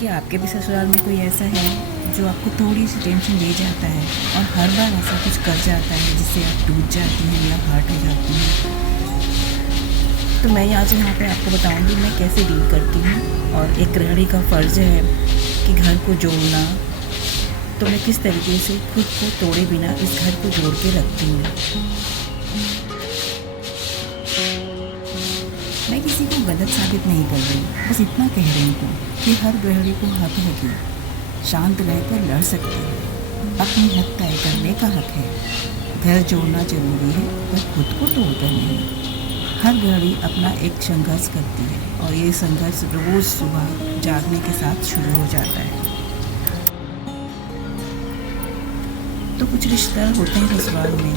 क्या आपके भी ससुराल में कोई ऐसा है जो आपको थोड़ी सी टेंशन दे जाता है और हर बार ऐसा कुछ कर जाता है जिससे आप टूट जाती हैं या हर्ट हो जाती हैं? तो मैं आज यहाँ पे आपको बताऊंगी मैं कैसे डील करती हूँ, और एक गृहिणी का फ़र्ज़ है कि घर को जोड़ना, तो मैं किस तरीके से खुद को तोड़े बिना इस घर को जोड़ के रखती हूँ। मैं किसी को गलत साबित नहीं कर रही, बस इतना कह रही हूँ कि हर गृहिणी को हक है कि शांत रहकर लड़ सकती है, अपनी हद तय करने का हक है। घर जोड़ना जरूरी है पर खुद को तोड़कर नहीं। हर गृहिणी अपना एक संघर्ष करती है और ये संघर्ष रोज़ सुबह जागने के साथ शुरू हो जाता है। तो कुछ रिश्ता होते हैं ससुराल में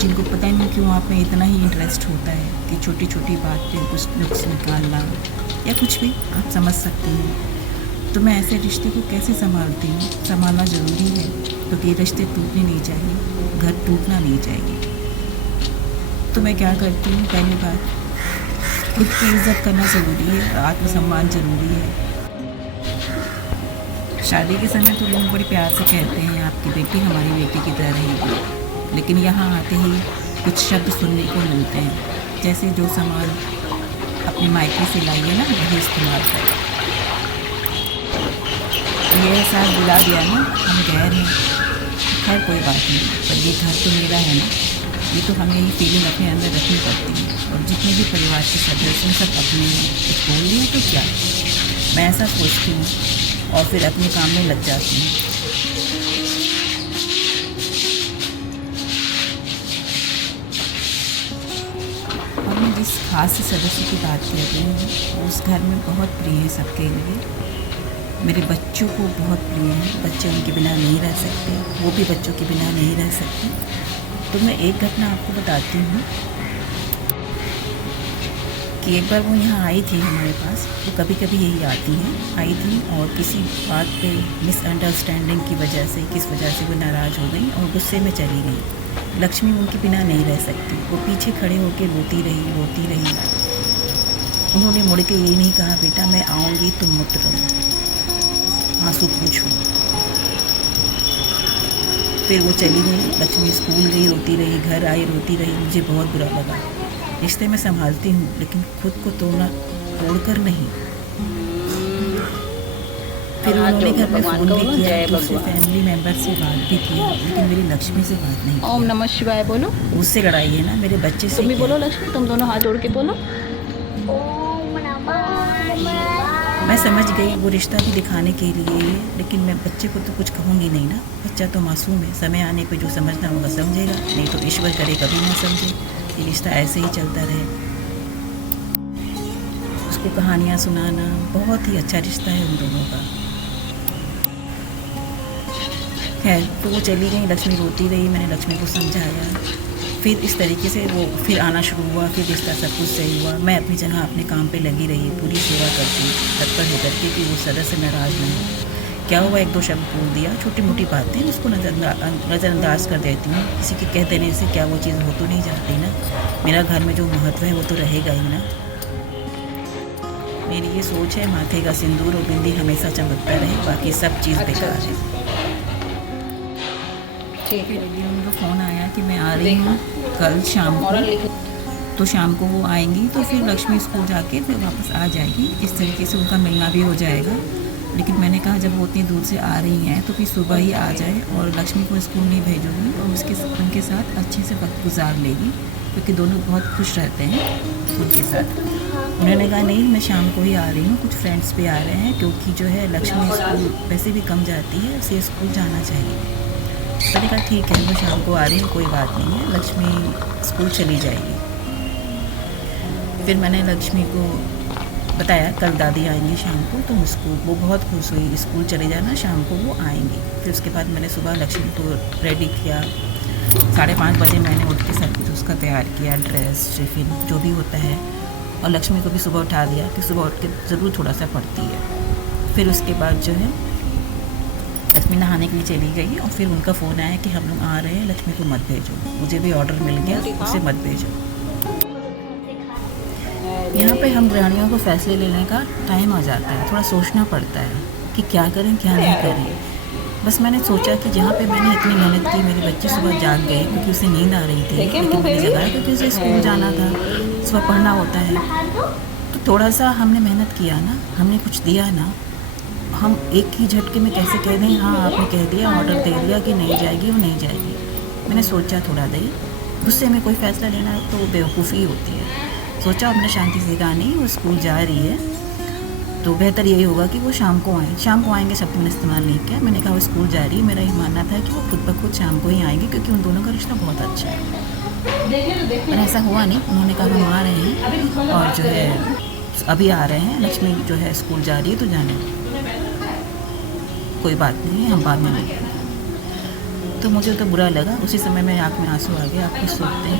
जिनको पता नहीं क्यों आप में इतना ही इंटरेस्ट होता है कि छोटी छोटी बात पे कुछ नुक्स निकालना या कुछ भी आप समझ सकते हैं। तो मैं ऐसे रिश्ते को कैसे संभालती हूँ? संभालना ज़रूरी है क्योंकि ये रिश्ते टूटने नहीं चाहिए, घर टूटना नहीं चाहिए। तो मैं क्या करती हूँ, पहली बात खुद की इज्जत करना ज़रूरी है और आत्मसम्मान ज़रूरी है। शादी के समय तो लोग बड़े प्यार से कहते हैं आपकी बेटी हमारी बेटी की तरह रहेगी, लेकिन यहाँ आते ही कुछ शब्द सुनने को मिलते हैं, जैसे जो सामान अपने मायके से लाइए ना वही इस्तेमाल करें। तो ये एहसास बुला दिया ना हम गैर हैं, खैर कोई बात नहीं, पर ये घर तो मेरा है ना, ये तो हमें यही फीलिंग अपने अंदर रखनी पड़ती है। और जितने भी परिवार के सदस्य हैं सब अपने हैं, कुछ बोल दिए तो क्या, मैं ऐसा सोचती हूँ और फिर अपने काम में लग जाती हूँ। और मैं जिस खास सदस्य की बात कर रही हूँ वो उस घर में बहुत प्रिय है सबके लिए। मेरे बच्चों को बहुत प्रिय है, बच्चे उनके बिना नहीं रह सकते, वो भी बच्चों के बिना नहीं रह सकते। तो मैं एक घटना आपको बताती हूँ कि एक बार वो यहाँ आई थी हमारे पास, वो कभी कभी यही आती हैं, आई थी और किसी बात पे मिसअंडरस्टैंडिंग की वजह से किस वजह से वो नाराज़ हो गई और गुस्से में चली गई। लक्ष्मी उनके बिना नहीं रह सकती, वो पीछे खड़े होकर रोती रही। उन्होंने मुड़ के ये नहीं कहा बेटा मैं आऊँगी तुम मत रहो, आंसू पूछो। फिर वो चली गई, लक्ष्मी स्कूल गई रोती रही, घर आई रोती रही। मुझे बहुत बुरा लगा। रिश्ते में संभालती हूँ लेकिन खुद को तोड़कर नहीं। फिर उन्होंने घर में फ़ोन भी किया, दूसरे फैमिली मेम्बर से बात भी की, लेकिन मेरी लक्ष्मी से बात नहीं। ओम नमः शिवाय बोलो। मुझसे लड़ाई है ना, मेरे बच्चे से। तुम भी बोलो लक्ष्मी, तुम दोनों हाथ जोड़ के बोलो। मैं समझ गई वो रिश्ता भी दिखाने के लिए, लेकिन मैं बच्चे को तो कुछ कहूँगी नहीं ना, बच्चा तो मासूम है। समय आने पे जो समझना होगा समझेगा, नहीं तो ईश्वर करे कभी ना समझे, ये रिश्ता ऐसे ही चलता रहे। उसको कहानियाँ सुनाना, बहुत ही अच्छा रिश्ता है उन दोनों का। खैर तो वो चली गई, लक्ष्मी रोती रही, मैंने लक्ष्मी को समझाया। फिर इस तरीके से वो फिर आना शुरू हुआ, फिर रिश्ता सब कुछ सही हुआ। मैं अपनी जगह अपने काम पे लगी रही, पूरी सेवा करती, तत्पर होकर के कि वो सदस्य नाराज़ नहीं हो। क्या हुआ, एक दो शब्द बोल दिया, छोटी मोटी बातें उसको नज़रअंदाज कर देती हूँ। किसी के कह देने से क्या वो चीज़ हो तो नहीं जाती ना, मेरा घर में जो महत्व है वो तो रहेगा ही ना। मेरी ये सोच है, माथे का सिंदूर और बिंदी हमेशा चमकता रहे, बाकी सब चीज़ बेकार है। ठीक है, उनका फ़ोन आया कि मैं आ रही हूँ कल शाम को, तो शाम को वो आएंगी तो फिर लक्ष्मी स्कूल जाके फिर वापस आ जाएगी। इस तरीके से उनका मिलना भी हो जाएगा। लेकिन मैंने कहा जब वो इतनी दूर से आ रही हैं तो फिर सुबह ही आ जाए, और लक्ष्मी को स्कूल नहीं भेजूँगी और उनके साथ अच्छे से वक्त गुजार लेगी, क्योंकि दोनों बहुत खुश रहते हैं उनके साथ। उन्होंने कहा नहीं मैं शाम को ही आ रही हूँ, कुछ फ्रेंड्स भी आ रहे हैं, क्योंकि जो है लक्ष्मी स्कूल वैसे भी कम जाती है, उसे स्कूल जाना चाहिए। मैंने कहा ठीक है मैं शाम को आ रही हूँ, कोई बात नहीं है, लक्ष्मी स्कूल चली जाएगी। फिर मैंने लक्ष्मी को बताया कल दादी आएंगी शाम को, तुम स्कूल, वो बहुत खुश हुई, स्कूल चले जाना, शाम को वो आएंगी। फिर उसके बाद मैंने सुबह लक्ष्मी को रेडी किया, 5:30 बजे मैंने उठ के सब कुछ उसका तैयार किया, ड्रेस टिफिन जो भी होता है, और लक्ष्मी को भी सुबह उठा दिया कि सुबह उठ के ज़रूर थोड़ा सा पढ़ती है। फिर उसके बाद जो है लक्ष्मी नहाने के लिए चली गई, और फिर उनका फ़ोन आया कि हम लोग आ रहे हैं, लक्ष्मी को मत भेजो। मुझे भी ऑर्डर मिल गया, उसे मत भेजो। यहाँ पे हम गृहिणियों को फैसले लेने का टाइम आ जाता है, थोड़ा सोचना पड़ता है कि क्या करें क्या नहीं करें। बस मैंने सोचा कि जहाँ पे मैंने इतनी मेहनत की, मेरी बच्ची सुबह जाग गई क्योंकि उसे नींद आ रही थी, लेकिन मैंने जगाया क्योंकि उसे स्कूल जाना था, सुबह पढ़ना होता है। तो थोड़ा सा हमने मेहनत किया ना, हमने कुछ दिया ना, हम एक ही झटके में कैसे कह दें हाँ आपने कह दिया, ऑर्डर दे दिया कि नहीं जाएगी वो नहीं जाएगी। मैंने सोचा थोड़ा देर, गुस्से में कोई फ़ैसला लेना तो बेवकूफ़ी होती है। सोचा अपने शांति से कहा नहीं वो स्कूल जा रही है तो बेहतर यही होगा कि वो शाम को आएँ। शाम को आएंगे शब्द मैंने इस्तेमाल नहीं किया, मैंने कहा वो स्कूल जा रही है। मेरा ये मानना था कि वो खुद ब खुद शाम को ही आएंगे क्योंकि उन दोनों का रिश्ता बहुत अच्छा है। पर ऐसा हुआ नहीं, उन्होंने कहा हम आ रहे हैं और जो है अभी आ रहे हैं, लक्ष्मी जो है स्कूल जा रही है तो जाने कोई बात नहीं, हम बाद में मिलेंगे। तो मुझे तो बुरा लगा, उसी समय मेरे आँख में आंसू आ गए। आप कुछ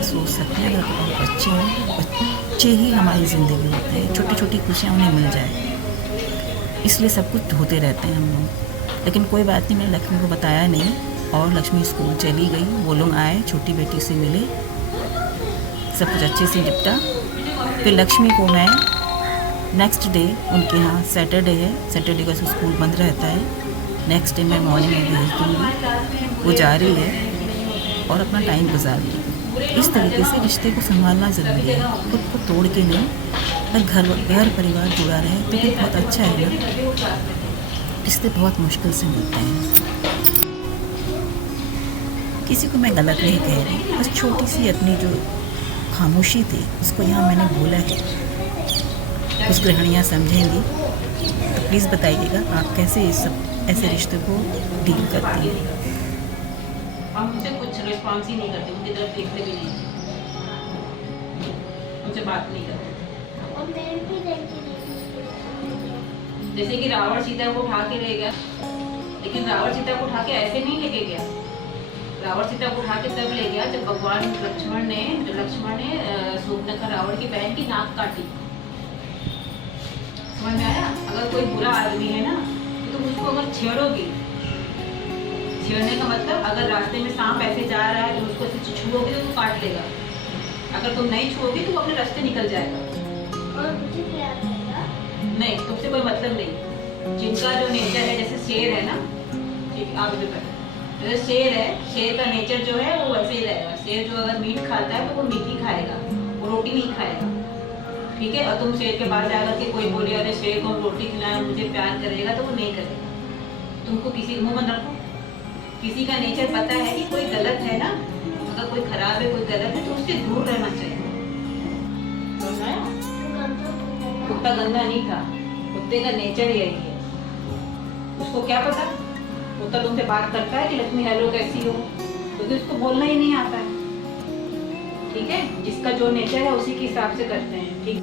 सोच सकते हैं अगर बच्चे हैं, बच्चे ही हमारी ज़िंदगी होते हैं, छोटी छोटी खुशियाँ उन्हें मिल जाए, इसलिए सब कुछ होते रहते हैं हम लोग। लेकिन कोई बात नहीं, मैंने लक्ष्मी को बताया नहीं और लक्ष्मी स्कूल चली गई। वो लोग आए, छोटी बेटी से मिले, सब कुछ अच्छे से निपटा। फिर लक्ष्मी को मैं नेक्स्ट डे उनके यहाँ सैटरडे है, सैटरडे का स्कूल बंद रहता है, नेक्स्ट डे मैं मॉर्निंग में भेज दूँगी। वो जा रही है और अपना टाइम गुजार रही है। इस तरीके से रिश्ते को संभालना ज़रूरी है, खुद को तोड़ के नहीं, अगर घर परिवार जुड़ा रहे तो भी बहुत अच्छा है ना। रिश्ते बहुत मुश्किल से मिलते हैं। किसी को मैं गलत नहीं कह रही, बस छोटी सी अपनी जो खामोशी थी उसको यहाँ मैंने बोला है, कुछ गृहिणियाँ समझेंगी तो प्लीज़ बताइएगा आप कैसे इस सब ऐसे रिश्ते को डील करती हैं। हम मुझसे कुछ रिस्पॉन्स ही नहीं करते, उनकी तरफ देखते भी नहीं, उनसे बात नहीं करते। जैसे कि रावण सीता को उठा के ले गया, लेकिन रावण सीता को उठा के ऐसे नहीं लेके गया। रावण सीता को उठा के तब ले गया जब भगवान लक्ष्मण ने शूर्पणखा रावण की बहन की नाक काटी। समझ में आया? अगर कोई बुरा आदमी है ना तो तुम उसको अगर छेड़ोगी, छेड़ने का मतलब अगर रास्ते में सांप ऐसे जा रहा है तो उसको छुओगे तो वो काट लेगा, अगर तुम नहीं छुओगी तो वो अपने रास्ते निकल जाएगा। नहीं, तुमसे कोई मतलब नहीं। जिनका जो नेचर है, जैसे शेर है ना, ठीक आप इधर पर, जैसे शेर है, शेर का नेचर जो है वो वैसे ही रहेगा। शेर जो अगर मीट खाता है तो वो मीट ही खाएगा, वो रोटी नहीं खाएगा, ठीक है। और तुम शेर के पास जाकर के कोई बोले अरे शेर को रोटी खिलाए मुझे प्यार करेगा, तो वो नहीं करेगा। तुमको किसी मुँह बंद रखो, किसी का नेचर पता है कि कोई गलत है ना, अगर कोई खराब है कोई गलत है तो उससे दूर रहना चाहिए। कुत्ता गंदा नहीं था, कुत्ते का नेचर यही है। उसको क्या पता, कुत्ता तुमसे बात करता है कि लक्ष्मी हेलो कैसी हो, क्योंकि उसको बोलना ही नहीं आता है, ठीक है। जिसका जो नेचर है उसी के हिसाब से करते हैं, ठीक।